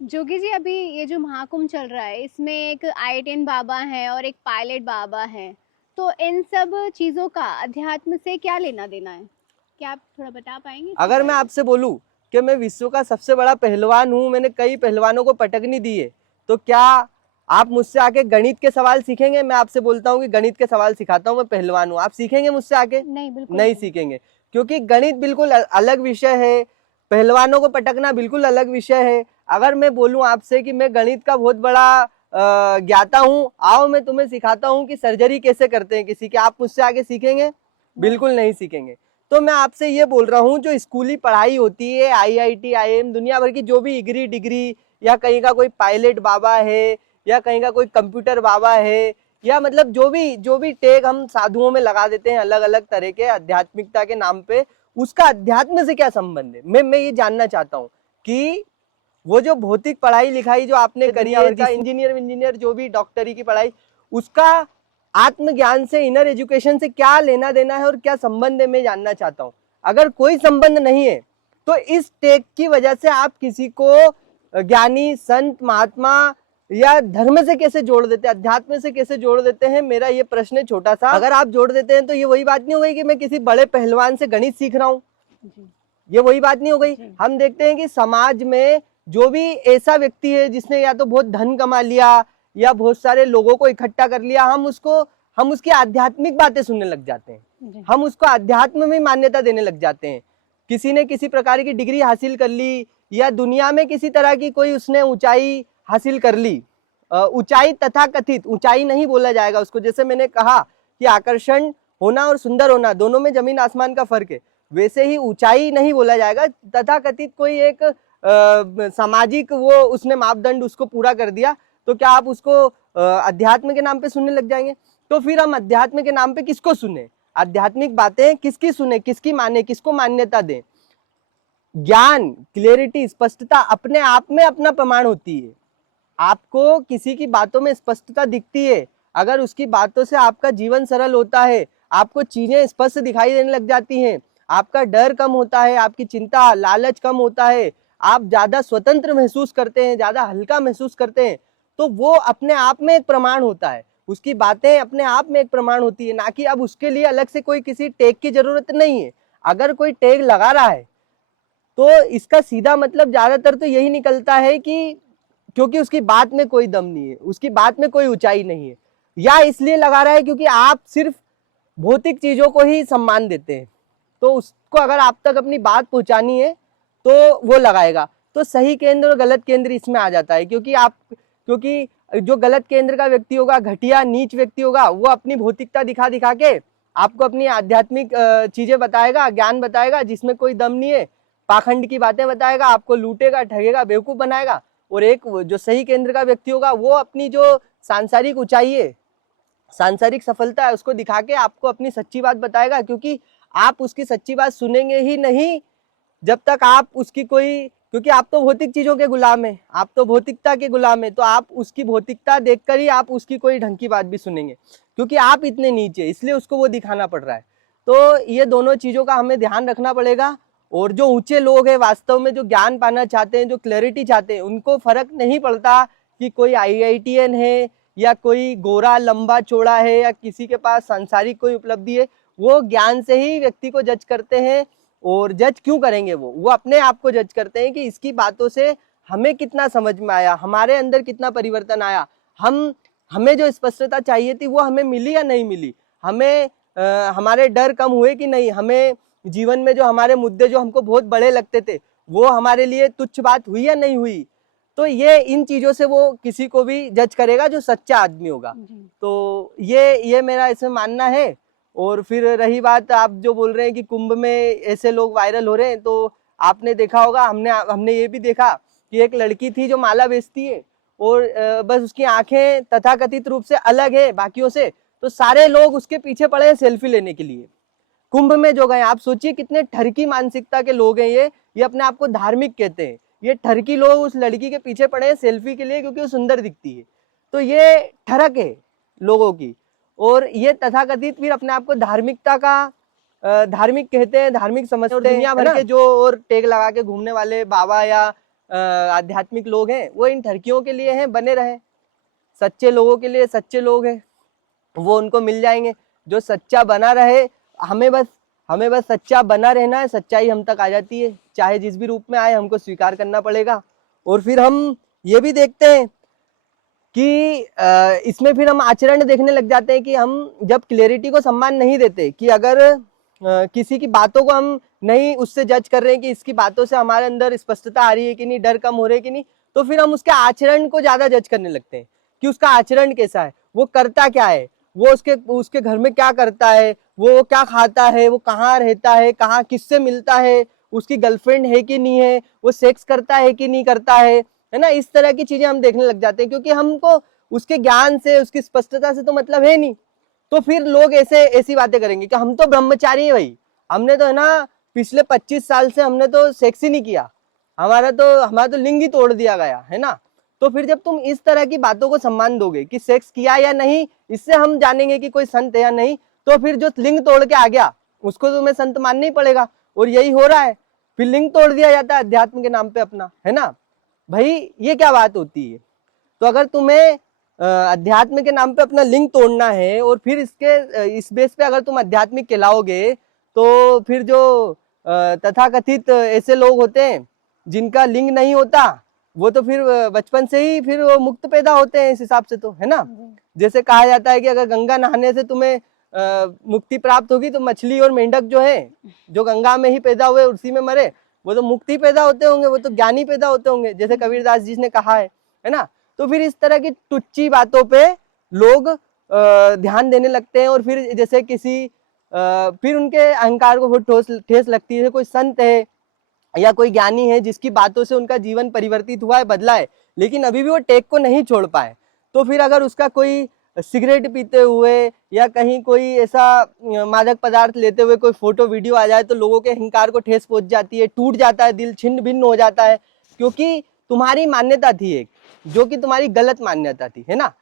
जोगी जी, अभी ये जो महाकुंभ चल रहा है इसमें एक I-10 बाबा है और एक पायलट बाबा है, तो इन सब चीज़ों का अध्यात्म से क्या लेना देना है? क्या आप थोड़ा बता पाएंगे इसके अगर बारे मैं में? आपसे बोलूं कि मैं विश्व का सबसे बड़ा पहलवान हूं, मैंने कई पहलवानों को पटकनी दी है, तो क्या आप मुझसे आके गणित के सवाल सीखेंगे? मैं आपसे बोलता हूं कि गणित के सवाल सिखाता हूं, मैं पहलवान हूं, आप सीखेंगे मुझसे आके? नहीं, बिल्कुल नहीं नहीं। सीखेंगे, क्योंकि गणित बिल्कुल अलग विषय है, पहलवानों को पटकना बिल्कुल अलग विषय है। अगर मैं बोलूं आपसे कि मैं गणित का बहुत बड़ा ज्ञाता हूं, आओ मैं तुम्हें सिखाता हूं कि सर्जरी कैसे करते हैं किसी के, आप मुझसे आगे सीखेंगे? नहीं। बिल्कुल नहीं सीखेंगे। तो मैं आपसे ये बोल रहा हूँ, जो स्कूली पढ़ाई होती है, IIT IIM दुनिया भर की जो भी डिग्री डिग्री, या कहीं का कोई पायलट बाबा है, या कहीं का कोई कंप्यूटर बाबा है, या मतलब जो भी टेग हम साधुओं में लगा देते हैं अलग अलग तरह के आध्यात्मिकता के नाम पे, उसका अध्यात्म से क्या संबंध है? मैं ये जानना चाहता हूँ कि वो जो भौतिक पढ़ाई लिखाई जो आपने करी है, का इंजीनियर जो भी डॉक्टरी की पढ़ाई, उसका आत्मज्ञान से, इनर एजुकेशन से क्या लेना देना है और क्या संबंध है, मैं जानना चाहता हूं। अगर कोई संबंध नहीं है तो इस टेक की वजह से आप किसी को ज्ञानी, संत, महात्मा या धर्म से कैसे जोड़ देते हैं, अध्यात्म से कैसे जोड़ देते हैं? मेरा ये प्रश्न है छोटा सा। अगर आप जोड़ देते हैं तो ये वही बात नहीं हो गई कि मैं किसी बड़े पहलवान से गणित सीख रहा हूं, जी। ये वही बात नहीं हो गई। जी। हम देखते हैं कि समाज में जो भी ऐसा व्यक्ति है जिसने या तो बहुत धन कमा लिया या बहुत सारे लोगों को इकट्ठा कर लिया, हम उसकी आध्यात्मिक बातें सुनने लग जाते हैं, जी। हम उसको अध्यात्म में मान्यता देने लग जाते हैं। किसी ने किसी प्रकार की डिग्री हासिल कर ली, या दुनिया में किसी तरह की कोई उसने ऊंचाई हासिल कर ली, ऊंचाई तथा कथित, ऊंचाई नहीं बोला जाएगा उसको, जैसे मैंने कहा कि आकर्षण होना और सुंदर होना दोनों में जमीन आसमान का फर्क है, वैसे ही ऊंचाई नहीं बोला जाएगा। तथा कथित कोई एक सामाजिक वो उसने मापदंड उसको पूरा कर दिया, तो क्या आप उसको अध्यात्म के नाम पे सुनने लग जाएंगे? तो फिर हम अध्यात्म के नाम पे किसको सुने? आध्यात्मिक बातें किसकी सुने, किसकी माने, किसको मान्यता दें? ज्ञान, क्लियरिटी, स्पष्टता अपने आप में अपना प्रमाण होती है। आपको किसी की बातों में स्पष्टता दिखती है, अगर उसकी बातों से आपका जीवन सरल होता है, आपको चीजें स्पष्ट दिखाई देने लग जाती हैं, आपका डर कम होता है, आपकी चिंता, लालच कम होता है, आप ज्यादा स्वतंत्र महसूस करते हैं, ज्यादा हल्का महसूस करते हैं, तो वो अपने आप में एक प्रमाण होता है, उसकी बातें अपने आप में एक प्रमाण होती है, ना कि अब उसके लिए अलग से कोई किसी टैग की जरूरत नहीं है। अगर कोई टैग लगा रहा है तो इसका सीधा मतलब ज्यादातर तो यही निकलता है कि क्योंकि उसकी बात में कोई दम नहीं है, उसकी बात में कोई ऊंचाई नहीं है, या इसलिए लगा रहा है क्योंकि आप सिर्फ भौतिक चीजों को ही सम्मान देते हैं, तो उसको अगर आप तक अपनी बात पहुंचानी है तो वो लगाएगा। तो सही केंद्र और गलत केंद्र इसमें आ जाता है, क्योंकि जो गलत केंद्र का व्यक्ति होगा, घटिया नीच व्यक्ति होगा, वो अपनी भौतिकता दिखा दिखा के आपको अपनी आध्यात्मिक चीजें बताएगा, ज्ञान बताएगा जिसमें कोई दम नहीं है, पाखंड की बातें बताएगा, आपको लूटेगा, ठगेगा, बेवकूफ बनाएगा। और एक जो सही केंद्र का व्यक्ति होगा, वो अपनी जो सांसारिक ऊंचाई है, सांसारिक सफलता है, उसको दिखा के आपको अपनी सच्ची बात बताएगा, क्योंकि आप उसकी सच्ची बात सुनेंगे ही नहीं जब तक आप उसकी कोई, क्योंकि आप तो भौतिक चीजों के गुलाम हैं, आप तो भौतिकता के गुलाम हैं, तो आप उसकी भौतिकता देखकर ही आप उसकी कोई ढंग की बात भी सुनेंगे, क्योंकि आप इतने नीचे, इसलिए उसको वो दिखाना पड़ रहा है। तो ये दोनों चीजों का हमें ध्यान रखना पड़ेगा। और जो ऊंचे लोग हैं, वास्तव में जो ज्ञान पाना चाहते हैं, जो क्लैरिटी चाहते हैं, उनको फर्क नहीं पड़ता कि कोई IITN है या कोई गोरा लंबा चौड़ा है या किसी के पास सांसारिक कोई उपलब्धि है, वो ज्ञान से ही व्यक्ति को जज करते हैं। और जज क्यों करेंगे? वो अपने आप को जज करते हैं कि इसकी बातों से हमें कितना समझ में आया, हमारे अंदर कितना परिवर्तन आया, हमें जो स्पष्टता चाहिए थी वो हमें मिली या नहीं मिली, हमें हमारे डर कम हुए कि नहीं, हमें जीवन में जो हमारे मुद्दे जो हमको बहुत बड़े लगते थे वो हमारे लिए तुच्छ बात हुई या नहीं हुई। तो ये इन चीजों से वो किसी को भी जज करेगा जो सच्चा आदमी होगा। तो ये मेरा इसमें मानना है। और फिर रही बात, आप जो बोल रहे हैं कि कुंभ में ऐसे लोग वायरल हो रहे हैं, तो आपने देखा होगा, हमने ये भी देखा कि एक लड़की थी जो माला बेचती है, और बस उसकी आंखें तथाकथित रूप से अलग है बाकियों से, तो सारे लोग उसके पीछे पड़े हैं सेल्फी लेने के लिए। कुंभ में जो गए, आप सोचिए कितने ठरकी मानसिकता के लोग हैं ये अपने आप को धार्मिक कहते हैं, ये ठरकी लोग उस लड़की के पीछे पड़े हैं सेल्फी के लिए क्योंकि वो सुंदर दिखती है। तो ये ठरक है लोगों की। और ये तथाकथित फिर अपने आप को धार्मिकता का धार्मिक कहते हैं, धार्मिक समझते हैं। दुनिया भर के जो और टेग लगा के घूमने वाले बाबा या आध्यात्मिक लोग हैं वो इन ठरकियों के लिए हैं, बने रहे। सच्चे लोगों के लिए सच्चे लोग हैं, वो उनको मिल जाएंगे। जो सच्चा बना रहे, हमें बस सच्चा बना रहना है, सच्चाई हम तक आ जाती है, चाहे जिस भी रूप में आए हमको स्वीकार करना पड़ेगा। और फिर हम ये भी देखते हैं कि इसमें फिर हम आचरण देखने लग जाते हैं कि हम जब क्लैरिटी को सम्मान नहीं देते, कि अगर किसी की बातों को हम नहीं उससे जज कर रहे हैं कि इसकी बातों से हमारे अंदर स्पष्टता आ रही है कि नहीं, डर कम हो रहे कि नहीं, तो फिर हम उसके आचरण को ज्यादा जज करने लगते हैं कि उसका आचरण कैसा है, वो करता क्या है, वो उसके घर में क्या करता है, वो क्या खाता है, वो कहाँ रहता है, कहाँ किससे मिलता है, उसकी गर्लफ्रेंड है कि नहीं है, वो सेक्स करता है कि नहीं करता है ना। इस तरह की चीजें हम देखने लग जाते हैं, क्योंकि हमको उसके ज्ञान से, उसकी स्पष्टता से तो मतलब है नहीं। तो फिर लोग ऐसी बातें करेंगे कि हम तो ब्रह्मचारी हैं भाई, हमने तो है ना पिछले 25 साल से हमने तो सेक्स ही नहीं किया, हमारा तो लिंग ही तोड़ दिया गया है ना। तो फिर जब तुम इस तरह की बातों को सम्मान दोगे कि सेक्स किया या नहीं, इससे हम जानेंगे कि कोई संत है या नहीं, तो फिर जो लिंग तोड़ के आ गया उसको तुम्हें संत मानना ही पड़ेगा। और यही हो रहा है, फिर लिंग तोड़ दिया जाता है अध्यात्म के नाम पे अपना, है ना भाई। ये क्या बात होती है? तो अगर तुम्हें अध्यात्म के नाम पे अपना लिंग तोड़ना है और फिर इस बेस पे अगर तुम आध्यात्मिक कहलाओगे, तो फिर जो तथाकथित ऐसे लोग होते हैं जिनका लिंग नहीं होता, वो तो फिर बचपन से ही फिर वो मुक्त पैदा होते हैं इस हिसाब से, तो है ना। जैसे कहा जाता है कि अगर गंगा नहाने से तुम्हें मुक्ति प्राप्त होगी, तो मछली और मेंढक जो है, जो गंगा में ही पैदा हुए उसी में मरे, वो तो मुक्ति पैदा होते होंगे, वो तो ज्ञानी पैदा होते होंगे, जैसे कबीरदास जी ने कहा है ना। तो फिर इस तरह की टुच्ची बातों पे लोग ध्यान देने लगते हैं, और फिर जैसे फिर उनके अहंकार को बहुत ठेस लगती है। कोई संत है या कोई ज्ञानी है जिसकी बातों से उनका जीवन परिवर्तित हुआ है, बदला है, लेकिन अभी भी वो टेक को नहीं छोड़ पाए, तो फिर अगर उसका कोई सिगरेट पीते हुए या कहीं कोई ऐसा मादक पदार्थ लेते हुए कोई फोटो वीडियो आ जाए, तो लोगों के अहंकार को ठेस पहुंच जाती है, टूट जाता है दिल, छिन्न भिन्न हो जाता है, क्योंकि तुम्हारी मान्यता थी एक, जो कि तुम्हारी गलत मान्यता थी, है ना।